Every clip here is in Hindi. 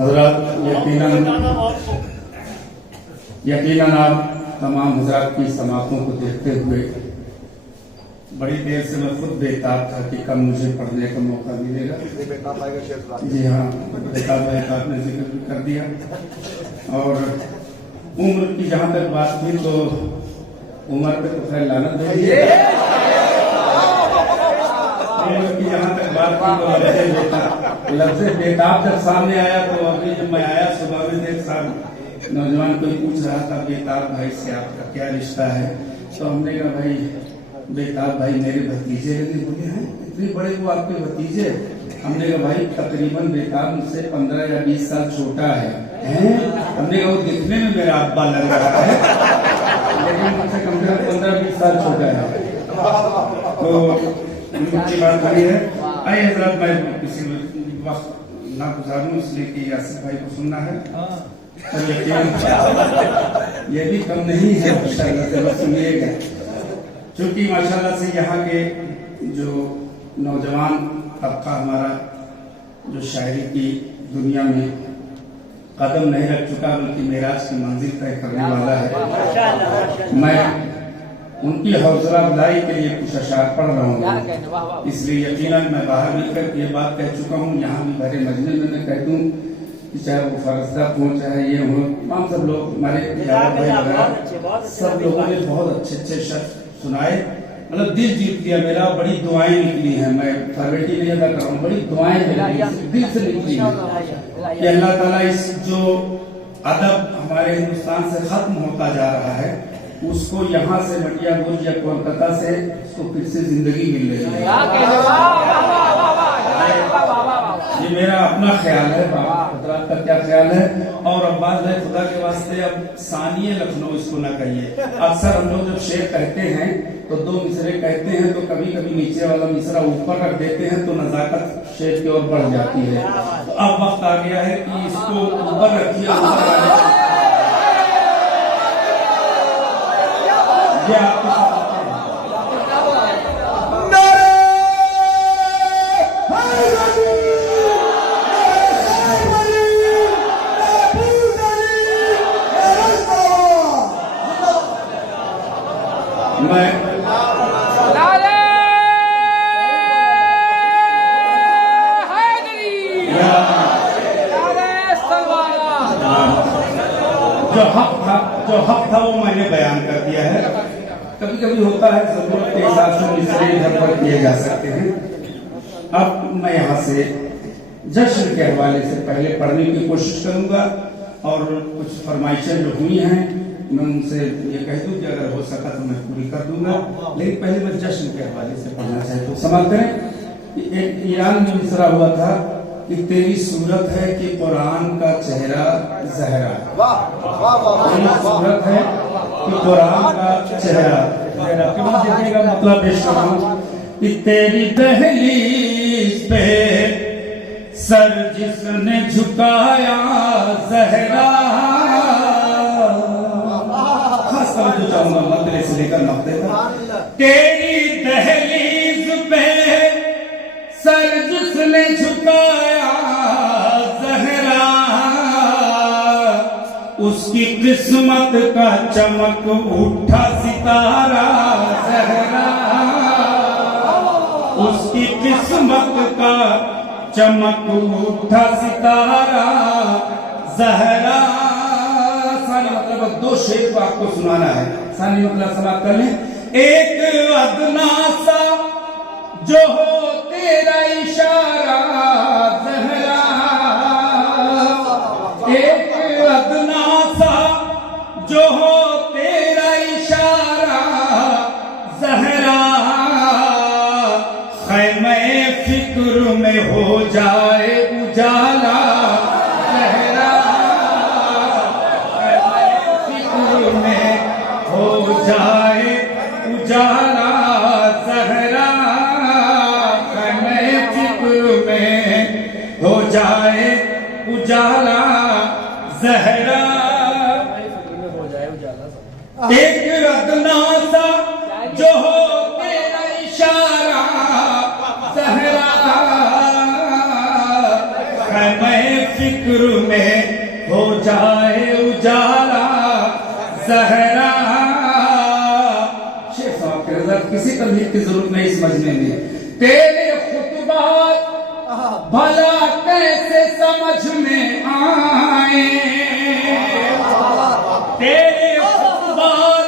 हज़रात यकीनन आप तमाम हज़रात की समातों को देखते हुए बड़ी देर से मैं खुद बेताब था कि कब मुझे पढ़ने का मौका मिलेगा। जी हाँ, बेताब ने जिक्र भी कर दिया। और उम्र की जहाँ तक बात थी तो उम्र पे तो खैर लानत दे दी। उम्र की जहाँ तक बात थी तो लफ्ज़ बेताब जब सामने आया तो अभी जब मैं आया सुबह में एक साल नौजवान कोई पूछ रहा था बेताब भाई से आपका क्या रिश्ता है, तो हमने कहा भाई बेताब भाई मेरे भतीजे बोले हैं इतने बड़े वो आपके भतीजे। हमने कहा भाई तकरीबन बेताब मुझसे 15 या 20 साल छोटा है। हमने कहा वो दिखने में मेरा अब्बा लग रहा है लेकिन मुझसे कम से कम 15-20 साल छोटा है। तो मुझे बात करी है। आइए हजरत मैं किसी वक्त ना गुजारूं इसलिए कि यासिर भाई को सुनना है और ये भी कम नहीं है माशाल्लाह सुनिएगा। चूंकि माशाल्लाह से यहाँ के जो नौजवान तबका हमारा जो शायरी की दुनिया में कदम नहीं रख चुका बल्कि मेराज की मंजिल तय करने वाला है, मैं उनकी हौसला अफजाई के लिए कुछ अशार पढ़ रहा हूँ। इसलिए यकीनन मैं बाहर मिलकर ये बात कह चुका हूँ, यहाँ भी भरे मजमे में मैं कह दूँ कि चाहे वो फरसदा हो चाहे ये हो, तमाम सब लोग हमारे सब लोगों ने बहुत अच्छे अच्छे शब्द सुनाए, मतलब दिल जीत लिया मेरा। बड़ी दुआएं निकली हैं, मैं फॉर्मेलिटी नहीं अदा कर रहा हूँ, बड़ी दुआएं दिल से निकली हैं कि अल्लाह ताला इस जो अदब हमारे हिंदुस्तान से खत्म होता जा रहा है उसको यहाँ से मटिया गुर्ज या कोलकाता से उसको फिर से जिंदगी मिल रही है। ये मेरा अपना ख्याल है, हजरात का क्या ख्याल है। और अब्बास भाई खुदा के वास्ते अब सानिए लखनऊ इसको ना कहिए। अक्सर हम लोग जब शेर कहते हैं तो दो मिसरे कहते हैं तो कभी कभी नीचे वाला मिसरा ऊपर रख देते हैं तो नजाकत शेर की ओर बढ़ जाती है। तो अब वक्त आ गया है कि इसको ऊपर रखिए। ये आपको मैं जो हक था वो मैंने बयान कर दिया है। कभी कभी होता है जरूरत के हिसाब से मिसरे इधर पर किए जा सकते हैं। अब मैं यहाँ से जश्न के हवाले से पहले पढ़ने की कोशिश करूंगा और कुछ फरमाइशें जो हुई हैं मैं उनसे ये कह दूं कि अगर हो सका तो मैं पूरी कर दूंगा, लेकिन पहले मैं जश्न के हवाले से पढ़ना चाहता हूँ। समाप्त करें। एक ईरान में मिसरा हुआ था कि तेरी सूरत है कि कुरान का चेहरा जहरा, तेरी सूरत है कि कुरान का चेहरा जहरा। क्यों देखिएगा मतलब पेश कर रहा हूँ कि तेरी दहलीज पे सर जिसने झुकाया जहरा, जो चाहूंगा मदरे से लेकर नफ्ते तक। तेरी दहलीज पे सर जिसने झुकाया जहरा, उसकी किस्मत का चमक उठा सितारा जहरा, उसकी किस्मत का चमक उठा सितारा जहरा। मतलब दो शेर को आपको सुनाना है, सानी मतलब समाप्त कर लें। एक अदना सा जो हो तेरा इशारा जहरा, एक अदना सा जो हो तेरा इशारा जहरा, ख़ैमे फिक्र में हो जाए उजाला जाए उजाला जहरा, ख़ैमे फिक्र में जाए उजाला जहरा, एक अदना सा जो हो तेरा इशारा जहरा, मैं फिक्र में हो जाए उजाला जहरा। शेख साहब के नजर किसी तमहीद की जरूरत नहीं इस मजमे में। तेरे खुतबात भला कैसे समझ में आए, तेरे खुतबात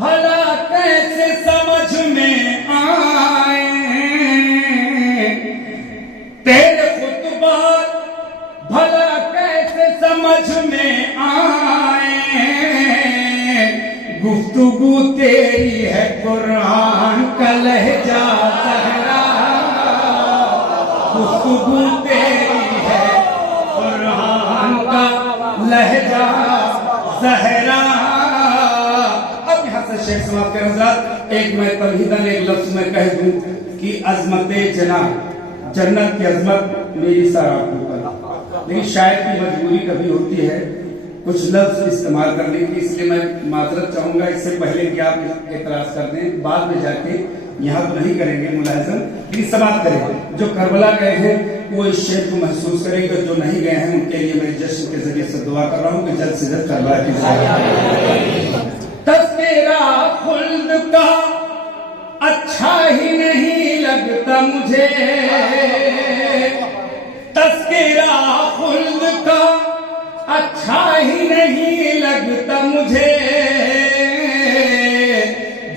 भला कैसे समझ में आए, तेरे खुतबात भला कैसे समझ में आए, गुफ्तगू तेरी है कुरान का लहजा सहरा, गुफ्तगू तेरी है कुरान का लहजा सहरा। अब यहाँ से शेख समाप्त के हजरात, एक मैं तमहीदन एक लफ्ज में कह दूं कि अजमत जना, जन्नत की अजमत मेरी सर आपके ऊपर, लेकिन शायद की मजबूरी कभी होती है कुछ लफ्ज इस्तेमाल करने की, इसलिए मैं माजरत चाहूंगा इससे पहले कि आप एतराज कर दें। बाद में जाके यहाँ तो नहीं करेंगे मुलाजम, लेकिन समाप्त करें। जो करबला गए हैं वो इस शेर को महसूस करेंगे, जो नहीं गए हैं उनके लिए मैं जश्न के जरिए से दुआ कर रहा हूँ कि जल्द से जल्द करबला की तस्वीरा खुल्द का अच्छा ही नहीं लगता मुझे, तस्वीरा खुल्द का अच्छा ही नहीं लगता मुझे,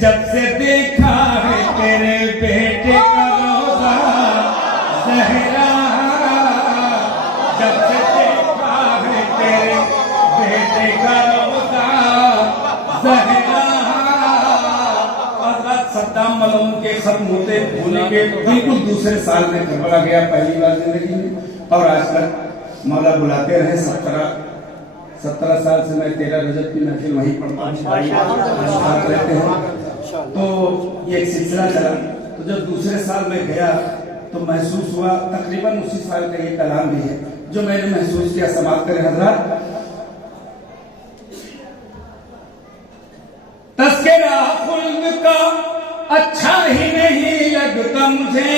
जब से देखा है तेरे बेटे का रोजा जहरा, जब से देखा है तेरे बेटे का रोजा जहरा। सद्दाम मलूम के खत्म होते होने के बिल्कुल दूसरे साल में करबला गया पहली बार जिंदगी में, और आज तक मौला बुलाते रहे। 17 साल से मैं 13 रजब की महफिल वहीं पढ़ता रहते हैं, तो ये एक सिलसिला चला। तो जब दूसरे साल में गया तो महसूस हुआ, तकरीबन उसी साल का ये कलाम भी है जो मैंने महसूस किया। समाप्त करें हजरात। तस्करा खुल्द का अच्छा ही नहीं लगता मुझे,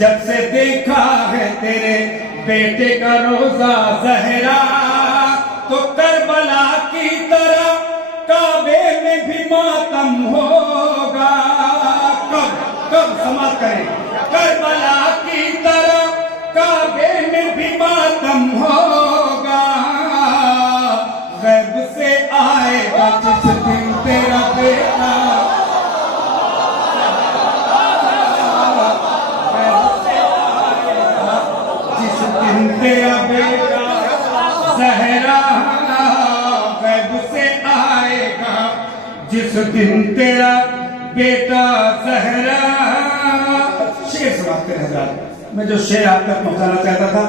जब से देखा है तेरे बेटे का रोजा जहरा, तो करबला की तरह काबे में भी मातम होगा। कब समाप्त करें। करबला की तरह काबे में भी मातम होगा, गैब से आएगा जिस दिन तेरा बेटा, तेरा बेटा जहरा, गैब से आएगा जिस दिन तेरा बेटा जहरा। शेर समाप्त करें हजरात। मैं जो शेर आप तक पहुंचाना चाहता था,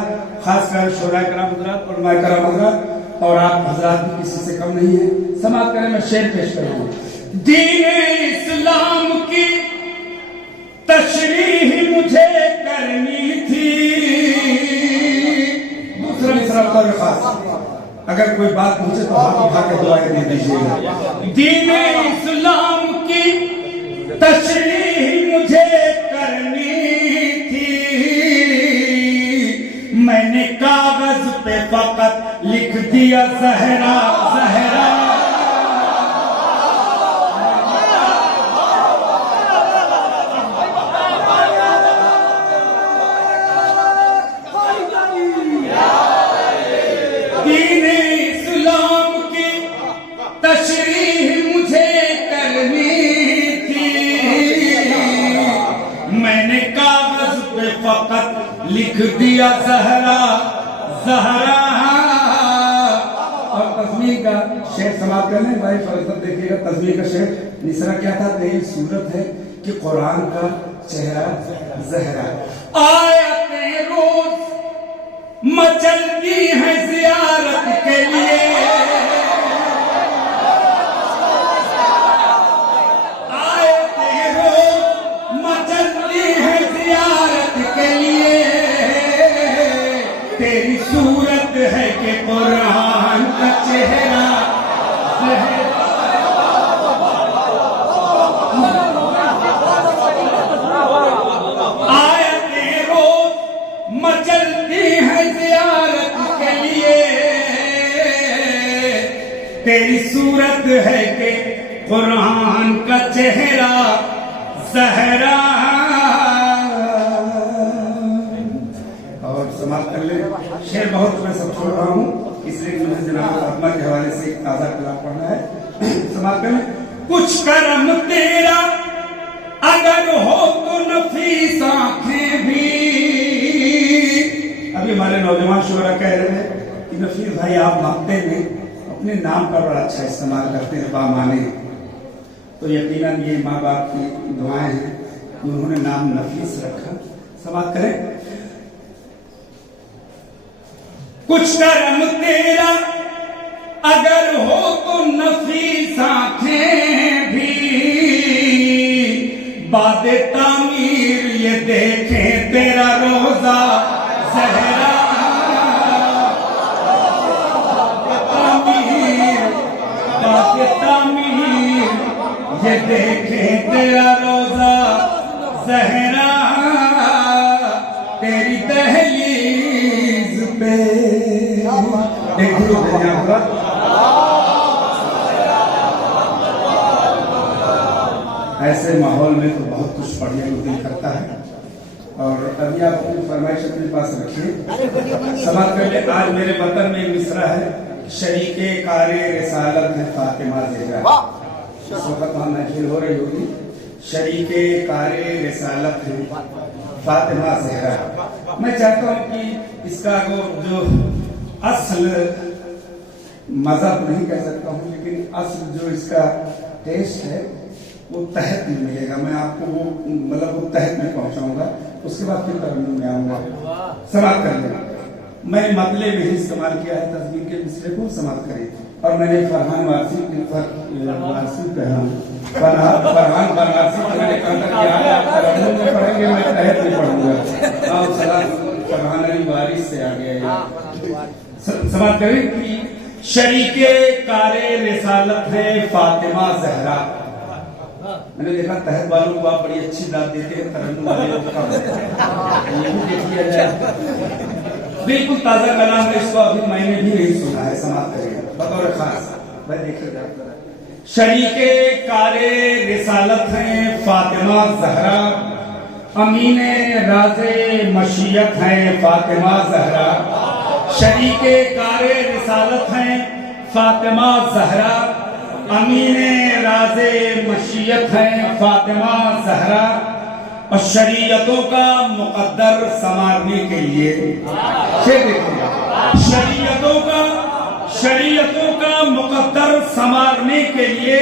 खासकर शोराए कराम हजरात और माए कराम हजरात, और आप हजरात भी किसी से कम नहीं है। समाप्त करें, मैं शेर पेश करूंगा। दीन इस्लाम की तशरीह मुझे करनी थी, अगर कोई बात पूछे तो हाथ उठा के दुआएं दे दीजिएगा। दीन इस्लाम की तशरीह मुझे करनी थी, मैंने कागज पे फकत लिख दिया जहरा जहरा। तशरीह मुझे करनी थी, मैंने कागज पे फकत लिख दिया जहरा जहरा। और तस्मीर का शेर समाप्त करने भाई फरसत देखिएगा। तस्मीर का शेर निसरा क्या था? तेरी सूरत है कि कुरान का चेहरा जहरा। आयतें रोज मचलती है जियारत के लिए, आयतें रोज मचलती है जियारत के लिए, है कि कुरान का चेहरा आयतें रोज मचलती है ज़ियारत के लिए, तेरी सूरत है कि कुरान का चेहरा ज़हरा। और समाप्त कर ले। शेर बहुत मैं सब छोड़ रहा हूँ, इसलिए मुझे जनाब फातिमा के हवाले से एक ताज़ा कलाम पढ़ना है। समाप्त कर ले। कुछ करम तेरा अगर हो तो नफीस आंखें भी। अभी हमारे नौजवान शुरा कह रहे हैं कि नफीस भाई आप मांगते में अपने नाम का बड़ा अच्छा इस्तेमाल करते हैं बामाने, तो यकीनन ये माँ बाप की दुआएं हैं, उन्होंने नाम नफीस रखा। समाप्त करें। कुछ करम तेरा अगर हो तो नफीस आंखें भी, बादे तामीर ये देखें तेरा रोजा ज़हरा। बादे तामीर ये देखें तेरा रोजा ज़हरा, तेरी दहलीज पे एक ऐसे माहौल में तो बहुत कुछ पढ़ने को दिल करता है। और अभी आप अपनी फरमाइश अपने पास रखिए। समाप्त कर ले। आज मेरे वतन में एक मिसरा है, शरीके कारे रिसालत है फातिमा ज़हरा। इस वक्त वहाँ महफिल हो रही होगी। शरीके कारे रिसालत है फातिमा ज़हरा। मैं चाहता हूँ कि इसका जो असल मज़हब नहीं कह सकता हूँ, लेकिन असल जो इसका टेस्ट है वो तहत में मिलेगा। मैं आपको वो मतलब वो तहत में पहुंचाऊंगा, उसके बाद फिर तरन्नुम में आऊंगा। समाप्त कर लेना। मैंने मतले में ही इस्तेमाल किया है तस्वीर के मिसरे को। समाप्त करिए। और मैंने फरहान वारसी कहा, फरहान वारसी को मैंने कहा था कि आज आप तरन्नुम में पढ़ेंगे, मैं तहत में पढ़ूंगा। और सलाम फरहान अली वारिस से आ गया। समाप्त करें कि शरीके कारे रिसालत है फातिमा ज़हरा। मैंने देखा तहत वालों को आप बड़ी अच्छी दाद देते हैं, तरन्नुम वाले लोग कम है। ये भी देख लिया जाए। बिल्कुल ताजा कलाम है, इसको अभी मैंने भी नहीं सुना है। समाप्त करेगा बतौर खास। भाई देखिएगा, शरीके कारे रिसालत है फातिमा ज़हरा, अमीने राज़े मशीयत है फातिमा ज़हरा। शरीके कारे रिसालत है फातिमा ज़हरा, अमीने राज़े मशीयत है फातिमा ज़हरा। और शरीयतों का मुकद्दर संवारने के लिए शरीयतों का मुकद्दर संवारने के लिए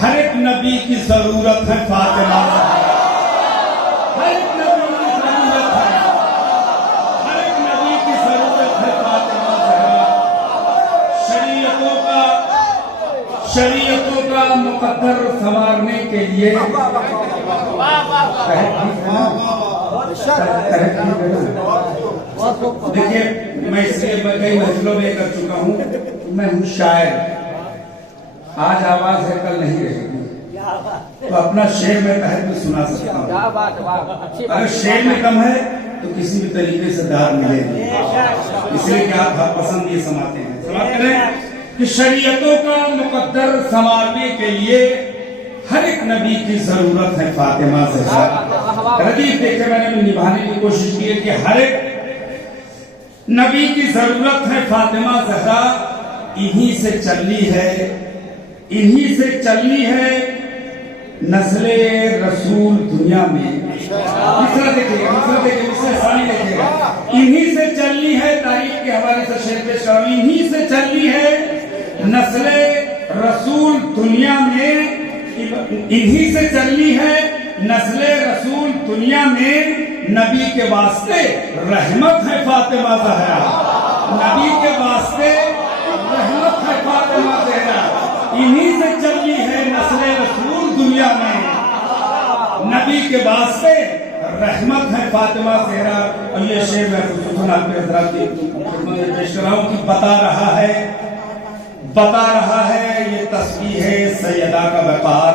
हर एक नबी की जरूरत है फातिमा ज़हरा। हर एक नबी की जरूरत है, हर एक नबी की जरूरत है फातिमा ज़हरा। शरीयतों का मुकद्दर संवारने के लिए देखिए, मैं इसलिए कई महफिलों में कर चुका हूँ, मैं हूँ शायर। आज आवाज है, कल नहीं रहेगी। तो अपना शेर में तहत में सुना सकता हूँ। अगर शेर में कम है तो किसी भी तरीके से दाद मिलेगी, इसलिए कि आप पसंद ये समाते हैं। समाप्त करें कि शरीयतों का मुकद्दर संवारने के लिए हर एक नबी की जरूरत है फातिमा ज़हरा। रदीफ देखे मैंने निभाने की कोशिश की है कि हर एक नबी की जरूरत है फातिमा ज़हरा। इन्हीं से चलनी है, इन्हीं से चलनी है नस्ले रसूल दुनिया में। दूसरा देखिएगा, सारी देखिएगा। इन्हीं से चलनी है, तारीख के हवाले से शेर पेश करूं, इन्हीं से चलनी है नस्ले रसूल दुनिया में। इन्हीं से चलनी है नस्ले रसूल दुनिया में। नबी के वास्ते रहमत है फातिमा ज़हरा, नबी के वास्ते रहमत है फातिमा ज़हरा। इन्हीं से चलनी है नस्ले रसूल दुनिया में, नबी के वास्ते रहमत है फातिमा ज़हरा। और ये शेर मैं खुसूसन आपके हज़रात की खिदमत में पेश कर रहा हूं कि बता रहा है ये तस्बीह है सैयदा का व्यापार।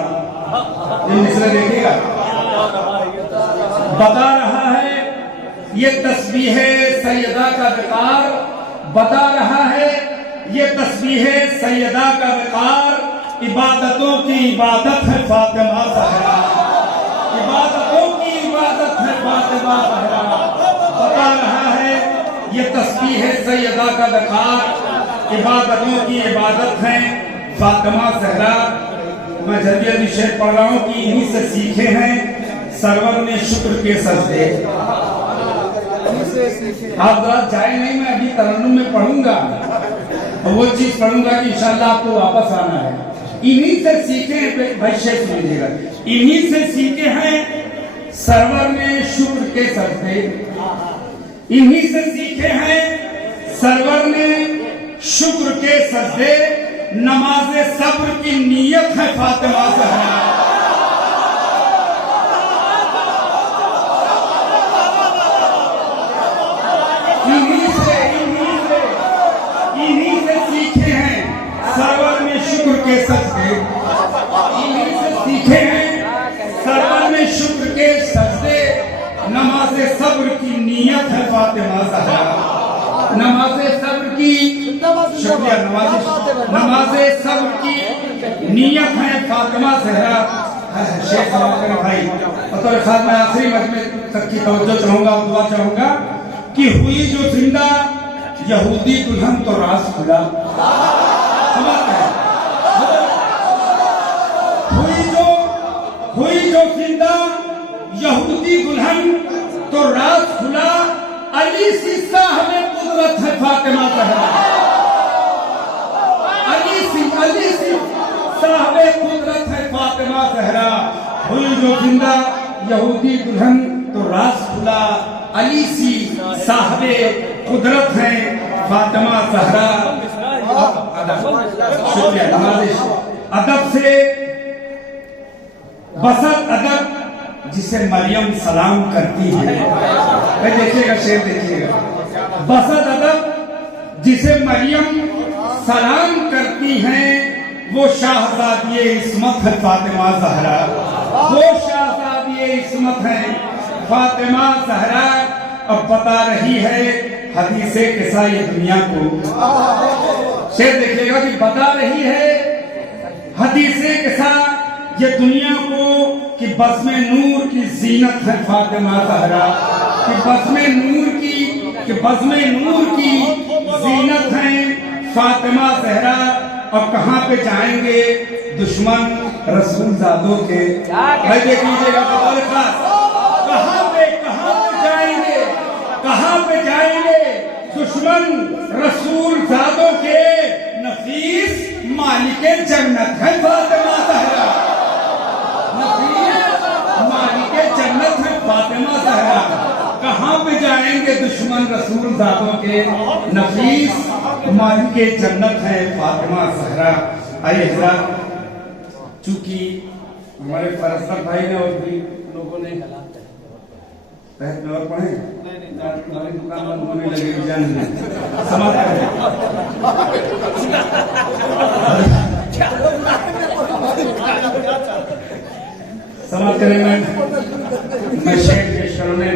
ये मिसरे देखिएगा, बता रहा है ये तस्बीह है सैयदा का व्यापार, बता रहा है ये तस्बीह है सैयदा का व्यापार। इबादतों की इबादत है फातिमा ज़हरा, इबादतों की इबादत है फातिमा ज़हरा। बता रहा है ये तस्बीह है सैयदा का व्यापार, इबादतों की इबादत है फातिमा ज़हरा। मैं जल्दी शेर पढ़ रहा हूँ कि इन्हीं से सीखे हैं सरवर ने शुक्र के सजदे। आप जरा जाए नहीं, मैं अभी तरन्नुम में पढ़ूंगा और वो चीज पढ़ूंगा कि इंशाल्लाह आपको वापस आना है। इन्हीं से सीखे हैं भाई, शेर सुनिएगा, इन्हीं से सीखे हैं सरवर ने शुक्र के सजदे, इन्हीं से सीखे हैं सरवर ने शुक्र के सजदे। नमाज़े सब्र की नीयत है फातिमा ज़हरा। इन्हीं से सीखे हैं सरवर ने शुक्र के सजदे, इन्हीं से सीखे हैं सरवर ने शुक्र के सजदे। नमाज़े सब्र की नीयत है फातिमा ज़हरा। नमाज़े सब्र की, शुक्रिया, नमाज़े सब्र की नीयत है फातिमा ज़हरा। शेख भाई बतौर खास मैं आखिरी मजमे तक की तवज्जो चाहूंगा और दुआ चाहूंगा कि हुई जो जिंदा यहूदी दुल्हन तो रास खुला। हुई जो जिंदा यहूदी दुल्हन तो रास खुला। अली सी साहबे कुदरत है फातिमा ज़हरा। अली सी साहबे कुदरत है फातिमा ज़हरा। हुई जो जिंदा यहूदी दुल्हन तो रास खुला। अली सी साहबे कुदरत है फातिमा ज़हरा। शुक्रिया, नवाज़िश। अदब से बसत अदब जिसे मरियम सलाम करती है। देखिएगा शेर, देखिएगा, बसत अदब जिसे मरियम सलाम करती हैं, वो शाहज़ादी इस्मत है फातिमा ज़हरा। वो शाहज़ादी इस्मत है फातिमा ज़हरा। अब बता रही है हदीसे किसा ये दुनिया को। शेर देखिएगा कि बता रही है हदीसे किसा ये दुनिया को कि बज़्म नूर की जीनत है फातिमा ज़हरा। कि बज़्म नूर की जीनत है फातिमा ज़हरा। और कहाँ पे जाएंगे दुश्मन रसूल ज़ादों के। भाई देख लीजिएगा, कहाँ पे जाएंगे दुश्मन रसूल ज़ादों के। नफीस मालिके जन्नत है फातिमा ज़हरा। मालिके जन्नत है फातिमा ज़हरा। कहाँ पे जाएंगे दुश्मन रसूल ज़ादों के। नफीस मालिके जन्नत है फातिमा ज़हरा। आइए हज़रात, चूंकि हमारे फरसत भाई ने और भी लोगों ने तहत में और पढ़े, हमारी दुकान बंद होने लगेगी, जान समाप्त करें। मैं शेख पेश करने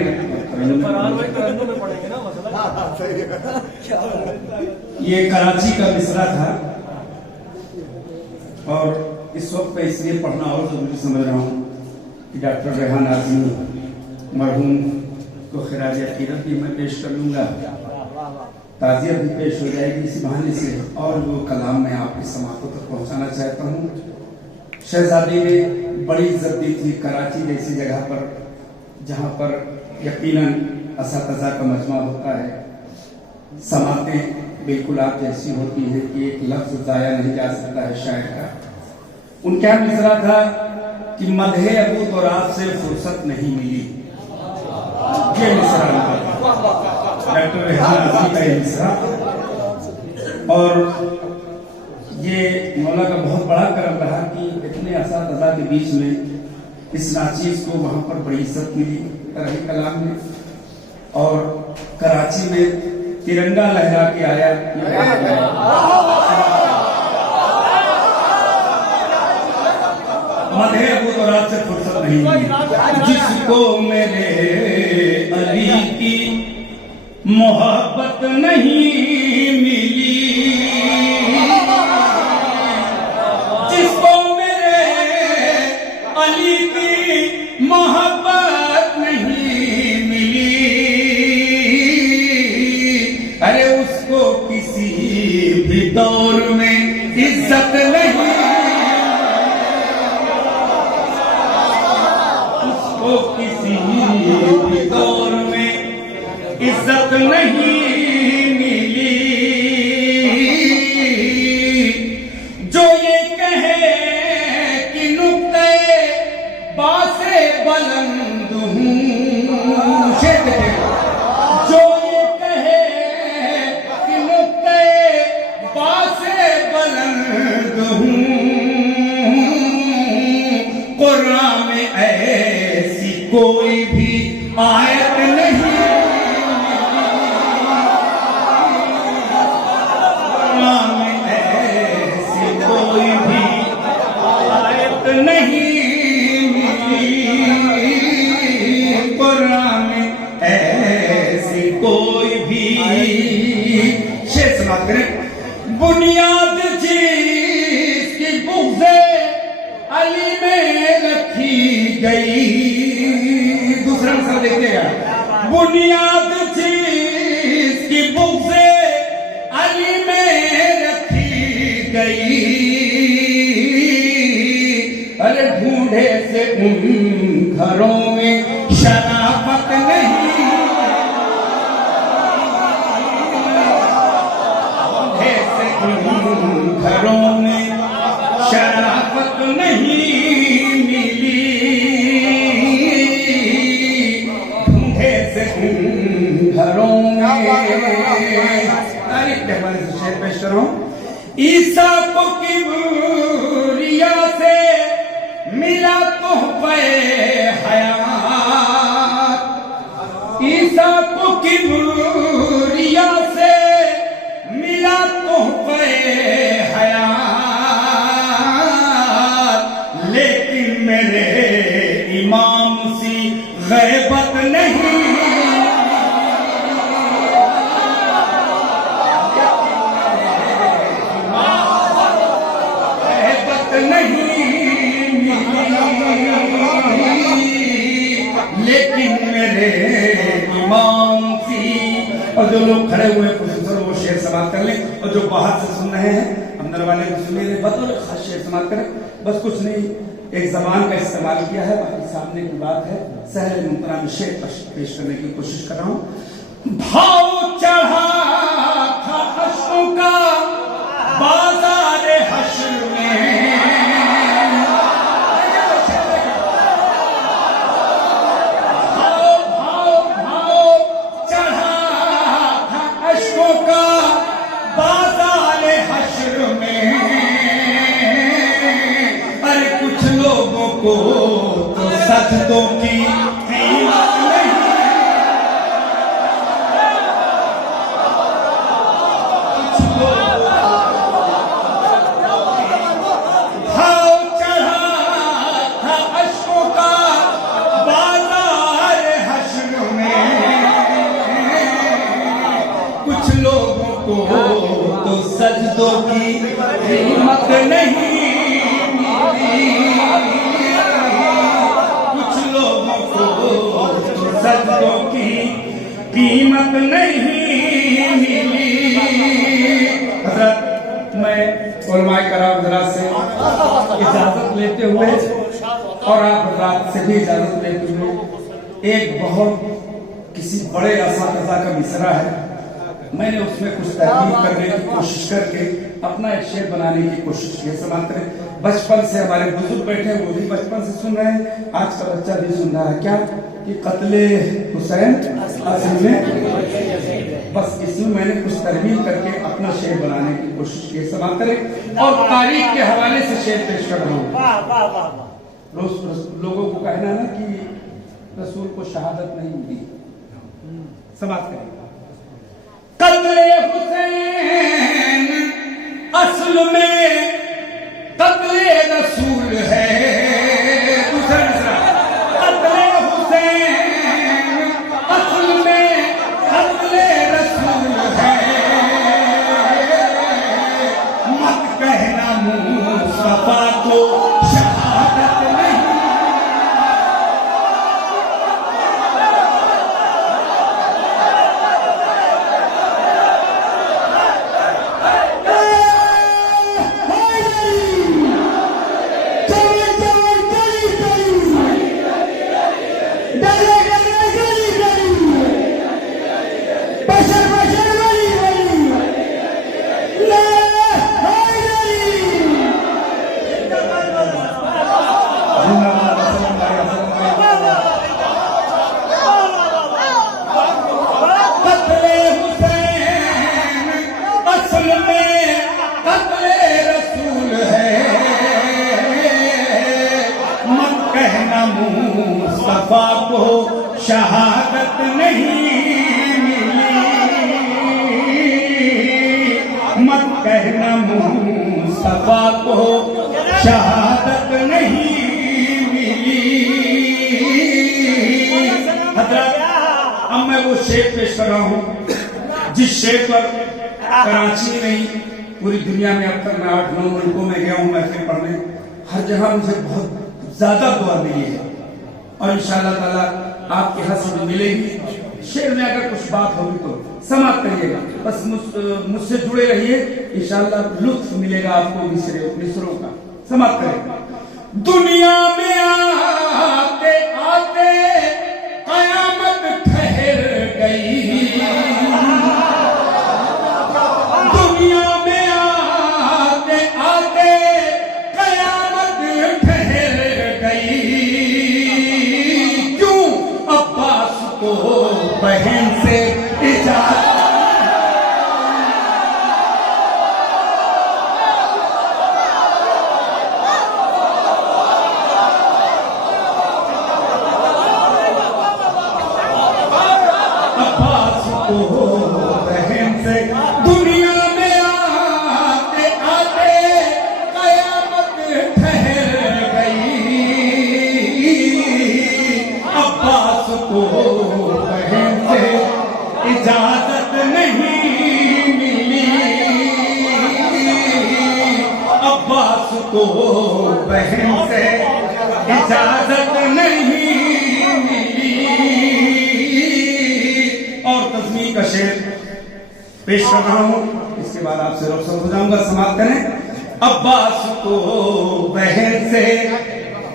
ये कराची का मिसरा था और इस वक्त मैं इसलिए पढ़ना और जरूरी समझ रहा हूँ कि डॉक्टर रेहान आज़मी मरहूम को खिराज अकीदत भी मैं पेश कर लूँगा, ताज़ियत भी पेश हो जाएगी इसी बहाने से, और वो कलाम मैं आपकी समातों तक पहुँचाना चाहता हूँ। शहजादी ने बड़ी इज्जत दी थी कराची जैसी जगह पर, जहाँ पर यकीनन असातिज़ा का मजमा होता है। समातें बिल्कुल आप जैसी होती है कि एक लफ्ज़ ज़ाया नहीं जा सकता है शायर का। उनका मिसरा था कि मदहे अबू तो रात से फुर्सत नहीं मिली। ये मिसरा डॉक्टर रेहान आज़मी का मिसरा, और ये मौला का बहुत बड़ा करम रहा कि इतने असातिज़ा के बीच में इस नाचीज़ को वहाँ पर बड़ी इज्जत मिली। रही कलाम ने, और कराची में तिरंगा लहरा के आया। मधे अबू तो रात से फुर्सत नहीं मिली। जिसको मेरे अली की मोहब्बत नहीं मिली, जिसको मेरे अली की मोहब्बत नहीं मिली, अरे उसको किसी भी दौर में इज्जत नहीं, उसको किसी भी दौर में इज्जत नहीं मिली। जो ये कहे कि नुक्ते बासे बुलंद हूँ, जो ये कहे कि नुक्ते बासे बुलंद हूँ, कुरान में ऐसी कोई भी आयत नहीं, कुरान में ऐसी कोई भी आयत नहीं मिली, कुरान में ऐसी कोई भी। शेर समाप्त करें। बुनियाद जिसकी बुग़्ज़े अली में रखी गई, दूसरा मसला देखिएगा। बुनियाद जिसकी बुग़्ज़े अली में रखी गई, अरे ढूंढे से उन घरों में शराफत नहीं, ढूंढे से उन घरों में शराफत नहीं मिली, ढूंढे से उन घरों में। तारीख के हवाले से शेर पेश कर रहा हूं। ईसा को किबरिया से मिला तोहफे हयात, ईसा को किबरिया से मिला तोहफे हयात, लेकिन मेरे इमाम सी गैबत नहीं, गैबत नहीं मिली, लेकिन मेरे इमाम सी। और जो लोग खड़े हुए प्रोफेसर वो शेर समाप्त कर लें, और जो बाहर से सुन रहे हैं अंदर वाले को सुनिए, बतौर खास शेर समाप्त करें। बस कुछ नहीं, एक जबान का इस्तेमाल किया है, बाकी सामने की बात है। सहल मुमतना में शेर पेश करने की कोशिश कर रहा हूं। भाव चढ़ा था अश्कों का बाजार हश्र में, को तो सजदों की कीमत नहीं, कुछ लोग भाव चढ़ा था अश्कों का बाजार हश्र में, कुछ लोगों को तो सजदों की कीमत नहीं मिली, सजदों की कीमत नहीं मिली। हज़रत मैं उलमाए कराम हज़रात से इजाजत लेते हुए और आप हज़रात से भी इजाजत लेते हुए, एक बहुत किसी बड़े असातिज़ा का मिसरा है, मैंने उसमें कुछ तहकीक करने की कोशिश करके अपना एक शेर बनाने की कोशिश की। समाप्त करें। बचपन से हमारे बुजुर्ग बैठे, वो भी बचपन से सुन रहे हैं, आज का बच्चा भी सुन रहा है। क्या कि कत्ले हुसैन असल में, बस इसमें मैंने कुछ तरमीम करके अपना शेर बनाने की कोशिश की। समाप्त करें। और तारीख के हवाले से शेर पेश कर रहा हूँ। रोज लोगों को कहना ना कि रसूल को शहादत नहीं मिली। समाप्त करेगा। कत्ले हुसैन असल में कत्ले रसूल है। दूसरा मिसरा, कत्ले हुसैन असल में कत्ले रसूल है। मत कहना मुस्तफा को शहादत नहीं। मुस्तफा को शहादत नहीं मिली। मत कहना मुस्तफा को शहादत नहीं मिली। हजरत, अब मैं वो शेर पेश कर रहा हूं जिस शेर पर कराची नहीं पूरी दुनिया में अब तक मैं 8-9 मुल्कों में गया हूं महफिल पढ़ने, हर जगह मुझे बहुत ज्यादा दुआ मिली है और इंशाअल्लाह ताला आपके यहाँ से भी मिलेगी। शेर में अगर कुछ बात होगी तो समाप्त करिएगा, बस मुझसे जुड़े रहिए, इंशाअल्लाह लुत्फ मिलेगा आपको मिसरों का। समाप्त करेगा। दुनिया में आते आते कयामत ठहर गई। दुनिया में आते आते कयामत ठहर गई। क्यों? अब्बास को बहन से इजाजत। अब्बास को बहन से दुनिया में आते आते कयामत ठहर गई। अब्बास को बहन से इजाजत नहीं मिली। अब्बास को बहन से इजाजत नहीं मिली। और तस्मीर का शेर पेश कर रहा हूं, इसके बाद आपसे रुखसत हो जाऊंगा। समाप्त करें। अब्बास को बहन से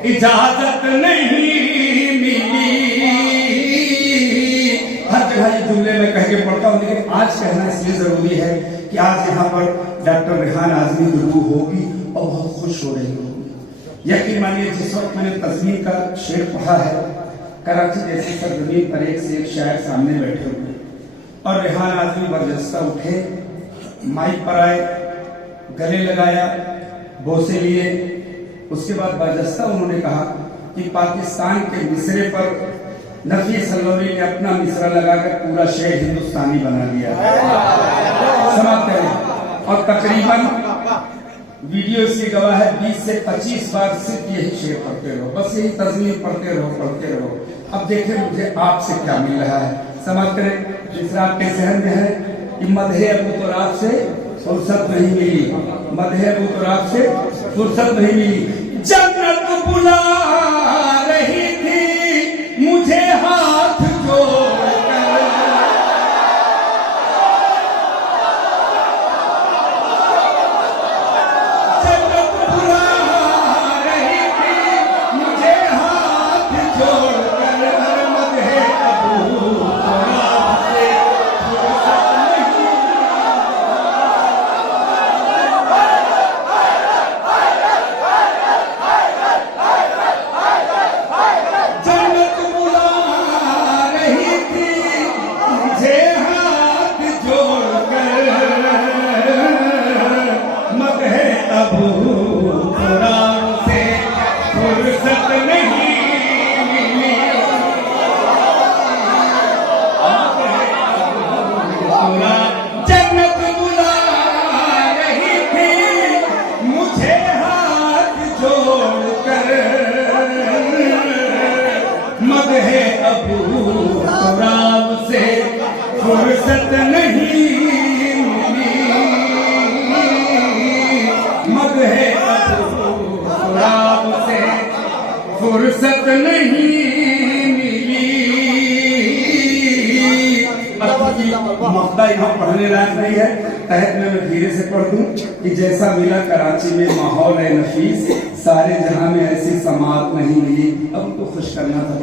इजाजत नहीं मिली। हर जगह ये जुमले में कह के पढ़ता हूं, लेकिन आज कहना इसलिए जरूरी है कि आज यहाँ पर डॉक्टर रेहान आजमी की रूह होगी और बहुत खुश हो रही होगी। यकीन मानिए, जिस वक्त मैंने तस्वीर का शेर पढ़ा है, कराची जैसी सरजमीन पर एक से एक शायर सामने बैठे हुए और रेहान आजमी बर्जस्ता उठे, माइक पर आए, गले लगाया, बोसे लिए। उसके बाद बर्जस्ता उन्होंने कहा कि पाकिस्तान के मिसरे पर नफी सल्लौरी ने अपना मिसरा लगाकर पूरा शेर हिंदुस्तानी बना दिया। समाप्त करें। और तकरीबन वीडियो इसकी गवाह है, 20 से 25 बार सिर्फ यही शेर पढ़ते रहो, बस यही तस्वीर पढ़ते रहो। अब देखें मुझे आपसे क्या मिल रहा है। समाप्त करें। दूसरा आपके जहन में है कि मदहे अबू तुराब से फुर्सत नहीं मिली। मदहे अबू तुराब से फुर्सत नहीं मिली। जन्नत बुला रही थी मुझे हाथ जोड़कर। जन्नत बुला रही थी मुझे हाथ जोड़कर। मदहे अबू तुराब से फुर्सत नहीं। फुर्सत नहीं मिली मगहे गुलाब से फुर्सत नहीं मिली। मक्ता यहाँ पढ़ने लायक नहीं है, तहत में मैं धीरे से पढ़ दूं कि जैसा मिला कराची में माहौल है नफीस, सारे जहां में ऐसी समात नहीं मिली। अब उनको खुश करना था।